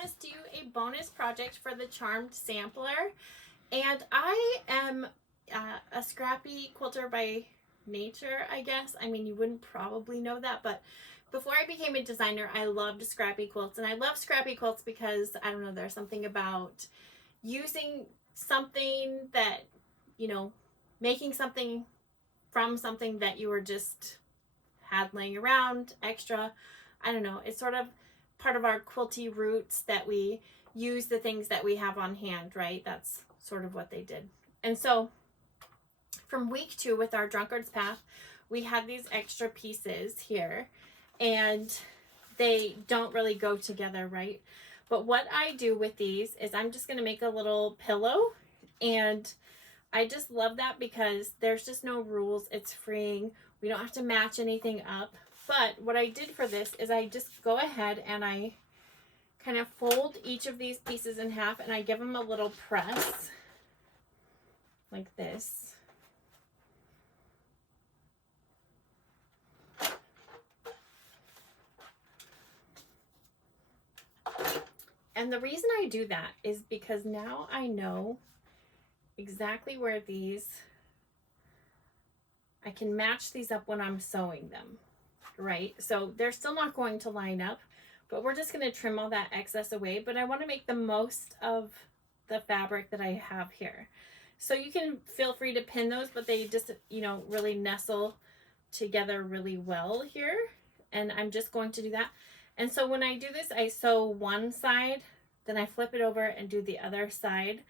promised you a bonus project for the Charmed Sampler, and I am a scrappy quilter by nature, I guess. I mean, you wouldn't probably know that, but before I became a designer, I loved scrappy quilts, and I love scrappy quilts because, I don't know, there's something about using something that, you know, making something from something that you were just had laying around extra. I don't know, it's sort of part of our quilty roots that we use the things that we have on hand, right? That's sort of what they did. And so from week 2 with our Drunkard's Path, we had these extra pieces here, and they don't really go together, right? But what I do with these is I'm just going to make a little pillow, and I just love that because there's just no rules. It's freeing. We don't have to match anything up. But what I did for this is I just go ahead and I kind of fold each of these pieces in half, and I give them a little press like this. And the reason I do that is because now I know exactly where I can match these up when I'm sewing them, right? So they're still not going to line up, but we're just going to trim all that excess away. But I want to make the most of the fabric that I have here. So you can feel free to pin those, but they just, you know, really nestle together really well here. And I'm just going to do that. And so when I do this, I sew one side, then I flip it over and do the other side.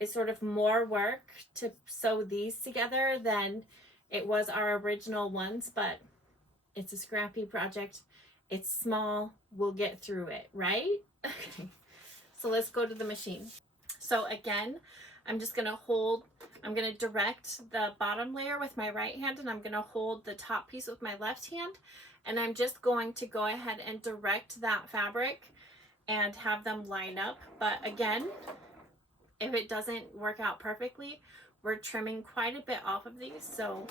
It's sort of more work to sew these together than it was our original ones, but it's a scrappy project. It's small. We'll get through it, right? Okay. So let's go to the machine. So again, I'm just going to direct the bottom layer with my right hand, and I'm going to hold the top piece with my left hand. And I'm just going to go ahead and direct that fabric and have them line up. But again, if it doesn't work out perfectly, we're trimming quite a bit off of these. So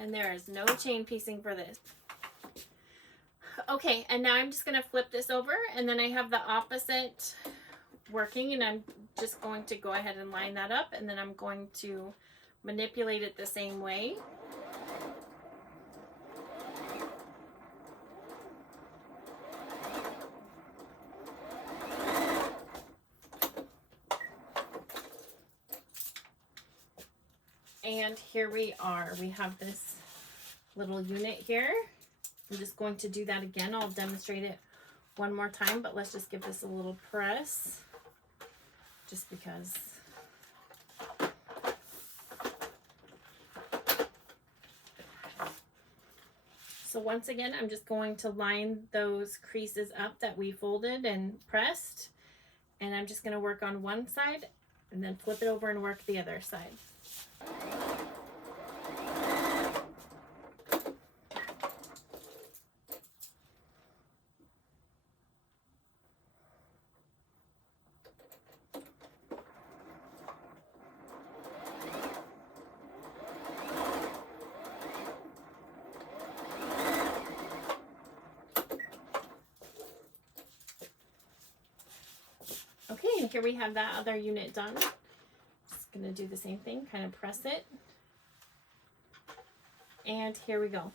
and there is no chain piecing for this. Okay, and now I'm just going to flip this over, and then I have the opposite working, and I'm just going to go ahead and line that up, and then I'm going to manipulate it the same way. And here we are. We have this little unit here. I'm just going to do that again. I'll demonstrate it one more time, but let's just give this a little press, just because. So once again, I'm just going to line those creases up that we folded and pressed, and I'm just going to work on one side and then flip it over and work the other side. Okay, and here we have that other unit done. Just gonna do the same thing, kind of press it. And here we go.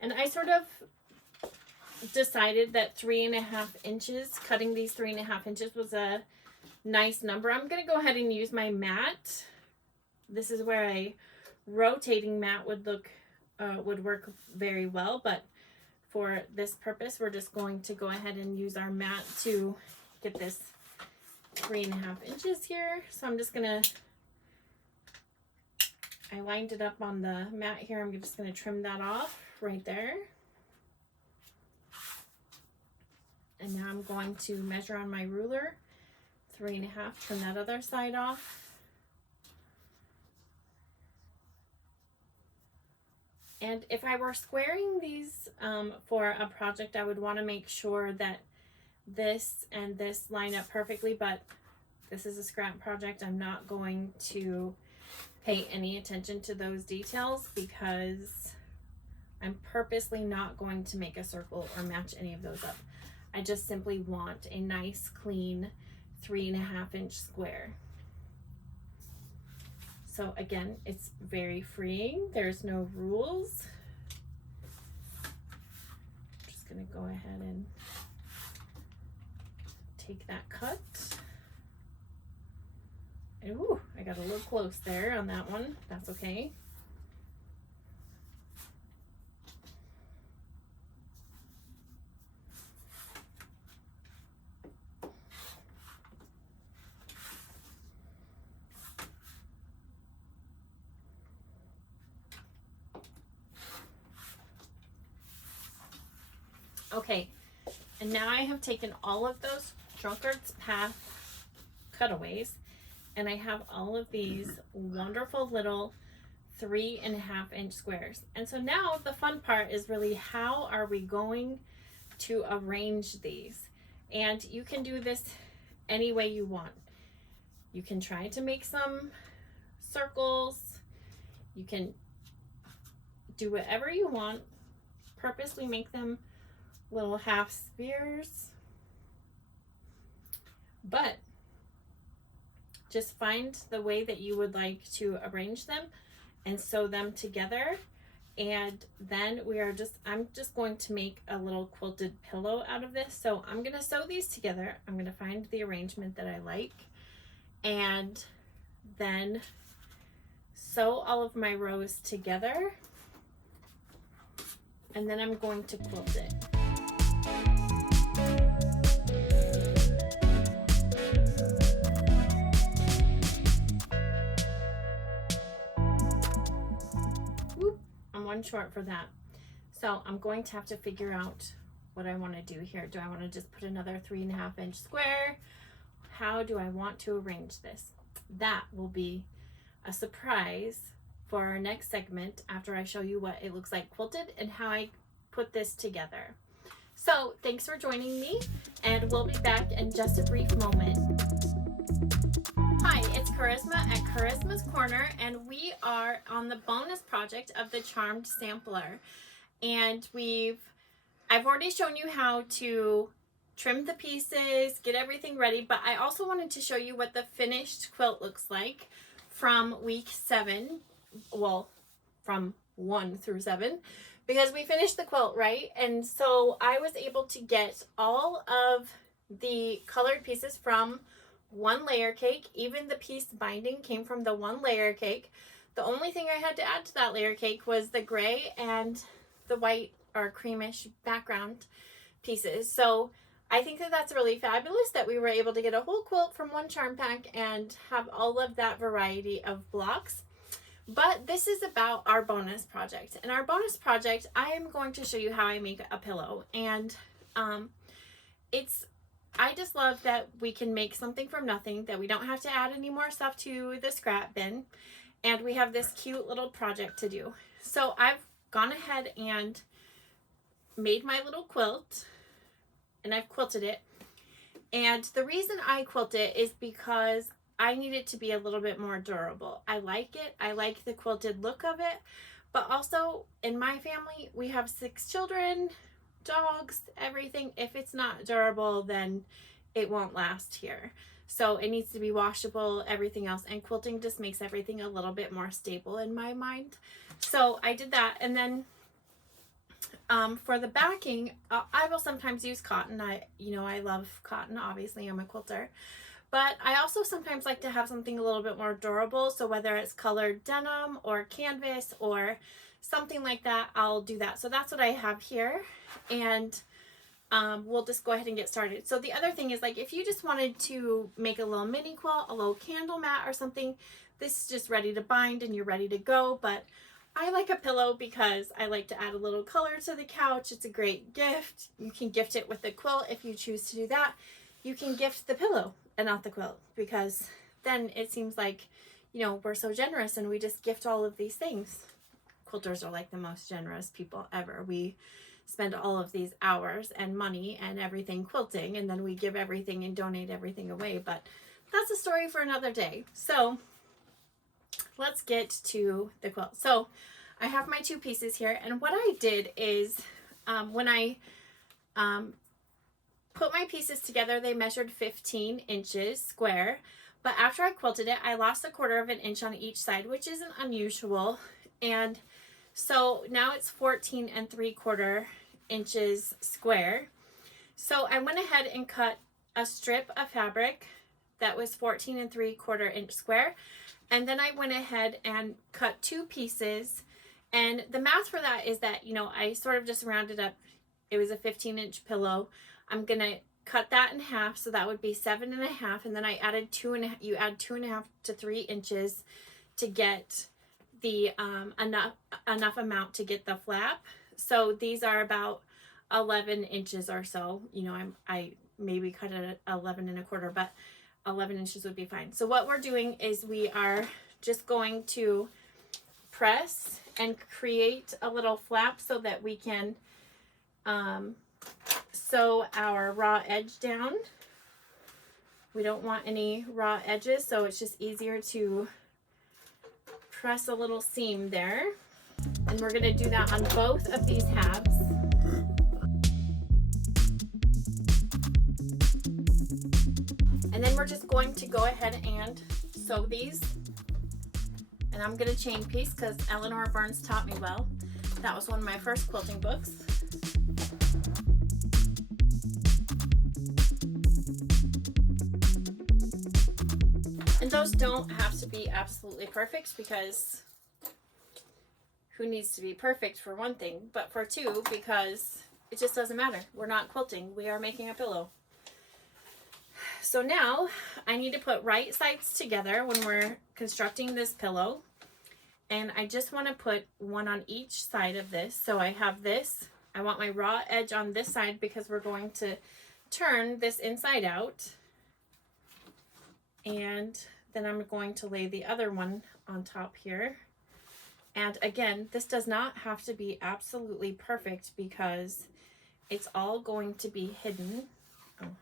And I sort of decided that 3.5 inches, cutting these 3.5 inches was a nice number. I'm gonna go ahead and use my mat. This is where a rotating mat would work very well, but for this purpose, we're just going to go ahead and use our mat to get this 3.5 inches here. So I'm just gonna, I lined it up on the mat here. I'm just gonna trim that off right there. And now I'm going to measure on my ruler, 3.5, trim that other side off. And if I were squaring these for a project, I would want to make sure that this and this line up perfectly, but this is a scrap project. I'm not going to pay any attention to those details because I'm purposely not going to make a circle or match any of those up. I just simply want a nice clean 3.5 inch square. So again, it's very freeing. There's no rules. I'm just gonna go ahead and take that cut. Ooh, I got a little close there on that one. That's okay. Okay, and now I have taken all of those drunkard's path cutaways and I have all of these wonderful little 3.5 inch squares. And so now the fun part is really how are we going to arrange these? And you can do this any way you want. You can try to make some circles. You can do whatever you want. Purposely make them little half spheres. But just find the way that you would like to arrange them and sew them together. And then I'm just going to make a little quilted pillow out of this. So I'm gonna sew these together. I'm gonna find the arrangement that I like and then sew all of my rows together. And then I'm going to quilt it. One short for that. So I'm going to have to figure out what I want to do here. Do I want to just put another 3.5 inch square? How do I want to arrange this? That will be a surprise for our next segment after I show you what it looks like quilted and how I put this together. So thanks for joining me, and we'll be back in just a brief moment. Hi, it's Charisma at Charisma's Corner, and we are on the bonus project of the Charmed Sampler. And I've already shown you how to trim the pieces, get everything ready, but I also wanted to show you what the finished quilt looks like from week 7, well, from 1 through 7, because we finished the quilt, right? And so I was able to get all of the colored pieces from one layer cake. Even the piece binding came from the one layer cake. The only thing I had to add to that layer cake was the gray and the white or creamish background pieces. So I think that that's really fabulous that we were able to get a whole quilt from one charm pack and have all of that variety of blocks. But this is about our bonus project. In our bonus project, I am going to show you how I make a pillow. And I just love that we can make something from nothing, that we don't have to add any more stuff to the scrap bin, and we have this cute little project to do. So I've gone ahead and made my little quilt, and I've quilted it. And the reason I quilt it is because I need it to be a little bit more durable. I like it. I like the quilted look of it, but also in my family, we have 6 children, dogs, everything. If it's not durable, then it won't last here. So it needs to be washable, everything else, and quilting just makes everything a little bit more stable in my mind. So I did that, and then for the backing, I will sometimes use cotton. I love cotton, obviously I'm a quilter, but I also sometimes like to have something a little bit more durable. So whether it's colored denim or canvas or something like that, I'll do that. So that's what I have here, and we'll just go ahead and get started. So the other thing is, like, if you just wanted to make a little mini quilt, a little candle mat or something, this is just ready to bind and you're ready to go. But I like a pillow because I like to add a little color to the couch. It's a great gift. You can gift it with the quilt if you choose to do that. You can gift the pillow and not the quilt, because then it seems like, we're so generous and we just gift all of these things. Quilters are like the most generous people ever. We spend all of these hours and money and everything quilting, and then we give everything and donate everything away. But that's a story for another day. So let's get to the quilt. So I have my two pieces here, and what I did is when I put my pieces together, they measured 15 inches square, but after I quilted it, I lost 1/4 of an inch on each side, which isn't unusual, and so now it's 14 3/4 inches square. So I went ahead and cut a strip of fabric that was 14 3/4 inch square, and then I went ahead and cut two pieces, and the math for that is that, you know, I sort of just rounded up. It was a 15-inch pillow. I'm gonna cut that in half, so that would be 7.5, and then I added 2.5. You add 2.5 to 3 inches to get the enough amount to get the flap. So these are about 11 inches or so. You know, I maybe cut it at 11 1/4, but 11 inches would be fine. So what we're doing is we are just going to press and create a little flap so that we can sew our raw edge down. We don't want any raw edges, so it's just easier to press a little seam there. And we're going to do that on both of these halves. And then we're just going to go ahead and sew these. And I'm going to chain piece because Eleanor Burns taught me well. That was one of my first quilting books. And those don't have to be absolutely perfect, because who needs to be perfect for one thing, but for two, because it just doesn't matter. We're not quilting, we are making a pillow. So now I need to put right sides together when we're constructing this pillow. And I just want to put one on each side of this. So I have this. I want my raw edge on this side because we're going to turn this inside out. And then I'm going to lay the other one on top here. And again, this does not have to be absolutely perfect because it's all going to be hidden. Oh,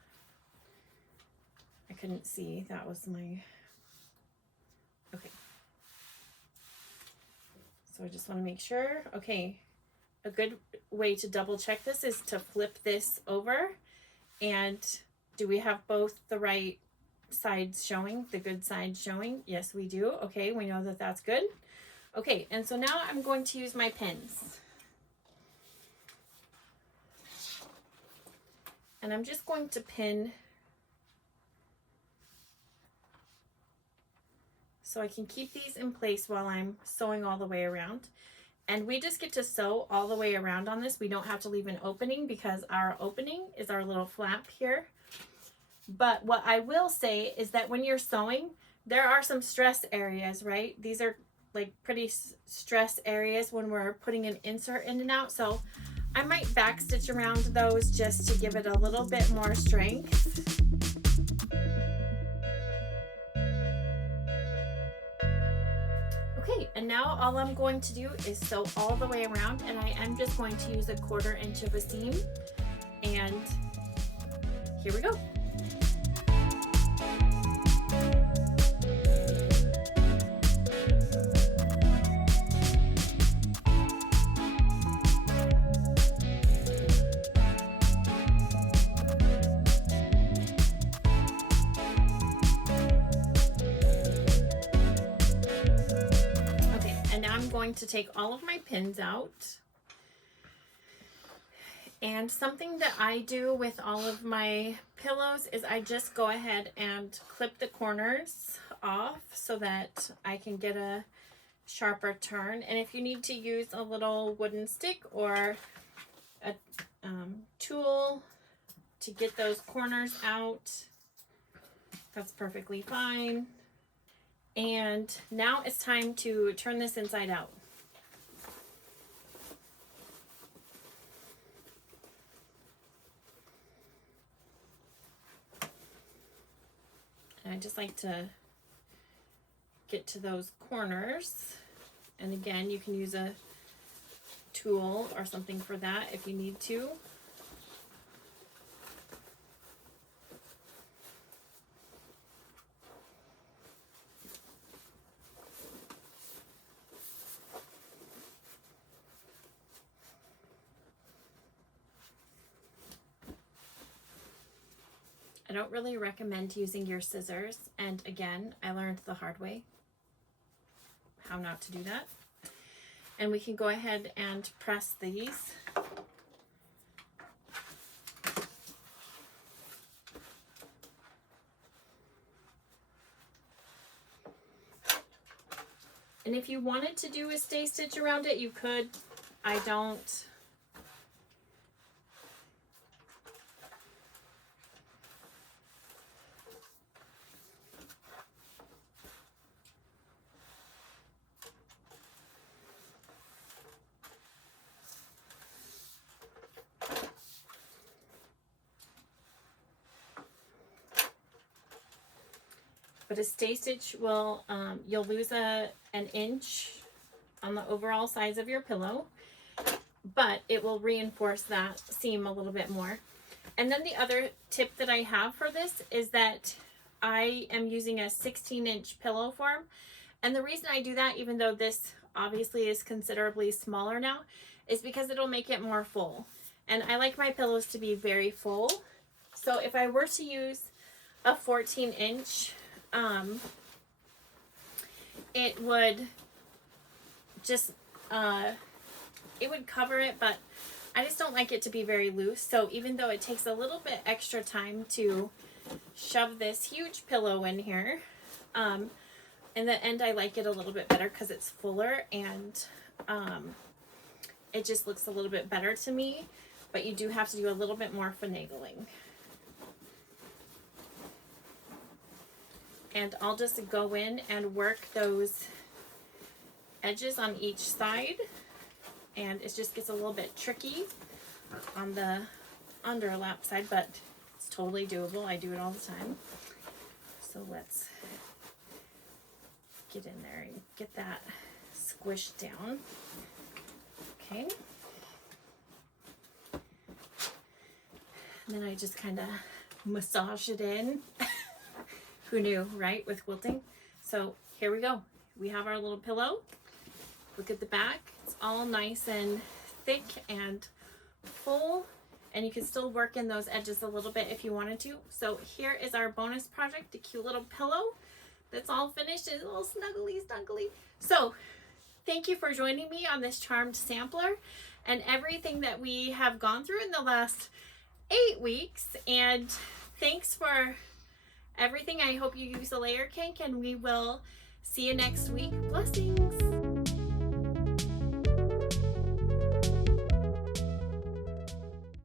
I couldn't see. That was my... Okay. So I just want to make sure. Okay. A good way to double check this is to flip this over. And do we have both the right sides showing, the good side showing? Yes, we do. Okay, we know that that's good. Okay, and so now I'm going to use my pins. And I'm just going to pin so I can keep these in place while I'm sewing all the way around. And we just get to sew all the way around on this. We don't have to leave an opening because our opening is our little flap here. But what I will say is that when you're sewing, there are some stress areas, right? These are like pretty stress areas when we're putting an insert in and out. So I might backstitch around those just to give it a little bit more strength. Okay, and now all I'm going to do is sew all the way around, and I am just going to use 1/4 inch of a seam. And here we go. To take all of my pins out. And something that I do with all of my pillows is I just go ahead and clip the corners off so that I can get a sharper turn. And if you need to use a little wooden stick or a tool to get those corners out, that's perfectly fine. And now it's time to turn this inside out. And I just like to get to those corners. And again, you can use a tool or something for that if you need to. don't really recommend using your scissors. And again, I learned the hard way how not to do that. And we can go ahead and press these. And if you wanted to do a stay stitch around it, you could. I don't. But a stay stitch will, you'll lose an inch on the overall size of your pillow, but it will reinforce that seam a little bit more. And then the other tip that I have for this is that I am using a 16-inch pillow form. And the reason I do that, even though this obviously is considerably smaller now, is because it'll make it more full. And I like my pillows to be very full. So if I were to use a 14-inch, it would just, it would cover it, but I just don't like it to be very loose. So even though it takes a little bit extra time to shove this huge pillow in here, in the end I like it a little bit better because it's fuller and it just looks a little bit better to me, but you do have to do a little bit more finagling. And I'll just go in and work those edges on each side. And it just gets a little bit tricky on the underlap side, but it's totally doable. I do it all the time. So let's get in there and get that squished down. Okay. And then I just kind of massage it in. Who knew, right, with quilting? So here we go. We have our little pillow. Look at the back. It's all nice and thick and full. And you can still work in those edges a little bit if you wanted to. So here is our bonus project, a cute little pillow that's all finished. It's a little snuggly. So thank you for joining me on this charmed sampler and everything that we have gone through in the last 8 weeks. And thanks for everything. I hope you use a layer cake, and we will see you next week. Blessings.